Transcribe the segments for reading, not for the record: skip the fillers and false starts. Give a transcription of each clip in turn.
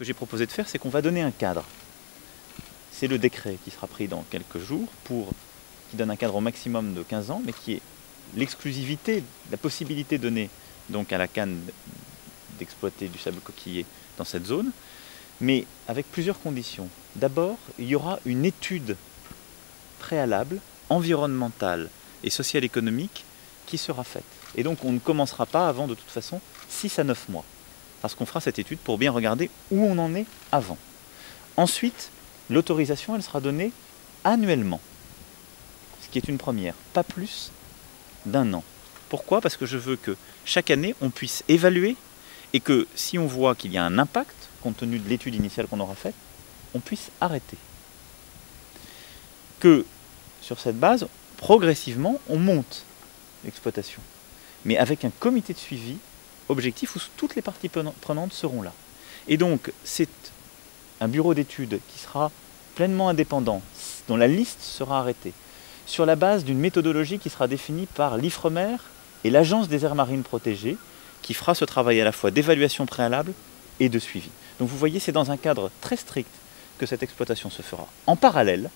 que j'ai proposé de faire, c'est qu'on va donner un cadre. C'est le décret qui sera pris dans quelques jours, qui donne un cadre au maximum de 15 ans, mais qui est l'exclusivité, la possibilité donnée donc à la canne d'exploiter du sable coquillier dans cette zone, mais avec plusieurs conditions. D'abord, il y aura une étude préalable, environnementale et sociale-économique qui sera faite. Et donc on ne commencera pas avant de toute façon 6 à 9 mois. Parce qu'on fera cette étude pour bien regarder où on en est avant. Ensuite, l'autorisation, elle sera donnée annuellement. Ce qui est une première, pas plus d'1 an. Pourquoi? Parce que je veux que chaque année, on puisse évaluer et que si on voit qu'il y a un impact, compte tenu de l'étude initiale qu'on aura faite, on puisse arrêter. Que sur cette base, progressivement, on monte l'exploitation. Mais avec un comité de suivi objectif où toutes les parties prenantes seront là. Et donc, c'est un bureau d'études qui sera pleinement indépendant, dont la liste sera arrêtée, sur la base d'une méthodologie qui sera définie par l'IFREMER et l'Agence des aires marines protégées, qui fera ce travail à la fois d'évaluation préalable et de suivi. Donc vous voyez, c'est dans un cadre très strict que cette exploitation se fera. En parallèle,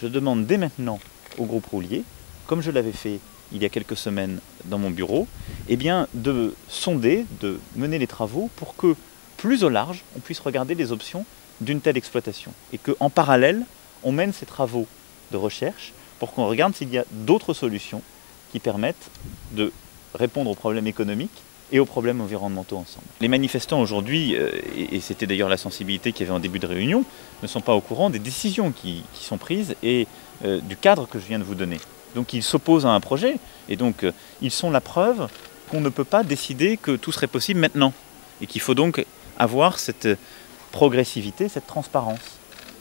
je demande dès maintenant au groupe Roulier, comme je l'avais fait il y a quelques semaines dans mon bureau, eh bien de sonder, de mener les travaux pour que, plus au large, on puisse regarder les options d'une telle exploitation. Et qu'en parallèle, on mène ces travaux de recherche pour qu'on regarde s'il y a d'autres solutions qui permettent de répondre aux problèmes économiques et aux problèmes environnementaux ensemble. Les manifestants aujourd'hui, et c'était d'ailleurs la sensibilité qu'il y avait en début de réunion, ne sont pas au courant des décisions qui sont prises et du cadre que je viens de vous donner. Donc ils s'opposent à un projet, et donc ils sont la preuve qu'on ne peut pas décider que tout serait possible maintenant, et qu'il faut donc avoir cette progressivité, cette transparence.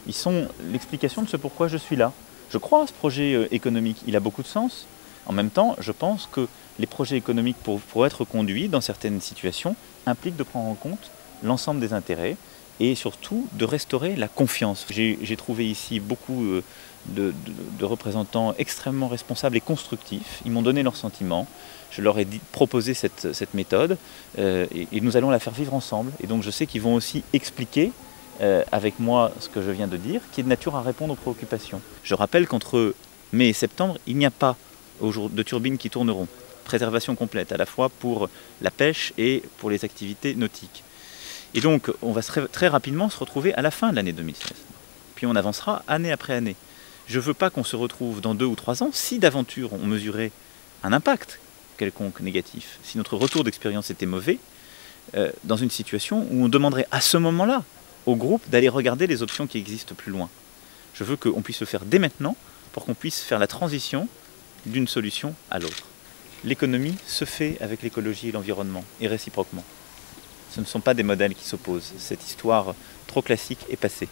Ils sont l'explication de ce pourquoi je suis là. Je crois à ce projet économique, il a beaucoup de sens. En même temps, je pense que les projets économiques, pour être conduits dans certaines situations, impliquent de prendre en compte l'ensemble des intérêts et surtout de restaurer la confiance. J'ai trouvé ici beaucoup de représentants extrêmement responsables et constructifs. Ils m'ont donné leurs sentiments. Je leur ai proposé cette méthode et nous allons la faire vivre ensemble. Et donc je sais qu'ils vont aussi expliquer avec moi ce que je viens de dire, qui est de nature à répondre aux préoccupations. Je rappelle qu'entre mai et septembre, il n'y a pas de turbines qui tourneront. Préservation complète, à la fois pour la pêche et pour les activités nautiques. Et donc, on va très rapidement se retrouver à la fin de l'année 2016. Puis on avancera année après année. Je ne veux pas qu'on se retrouve dans 2 ou 3 ans, si d'aventure on mesurait un impact quelconque négatif, si notre retour d'expérience était mauvais, dans une situation où on demanderait à ce moment-là au groupe d'aller regarder les options qui existent plus loin. Je veux qu'on puisse le faire dès maintenant pour qu'on puisse faire la transition d'une solution à l'autre. L'économie se fait avec l'écologie et l'environnement, et réciproquement. Ce ne sont pas des modèles qui s'opposent. Cette histoire trop classique est passée.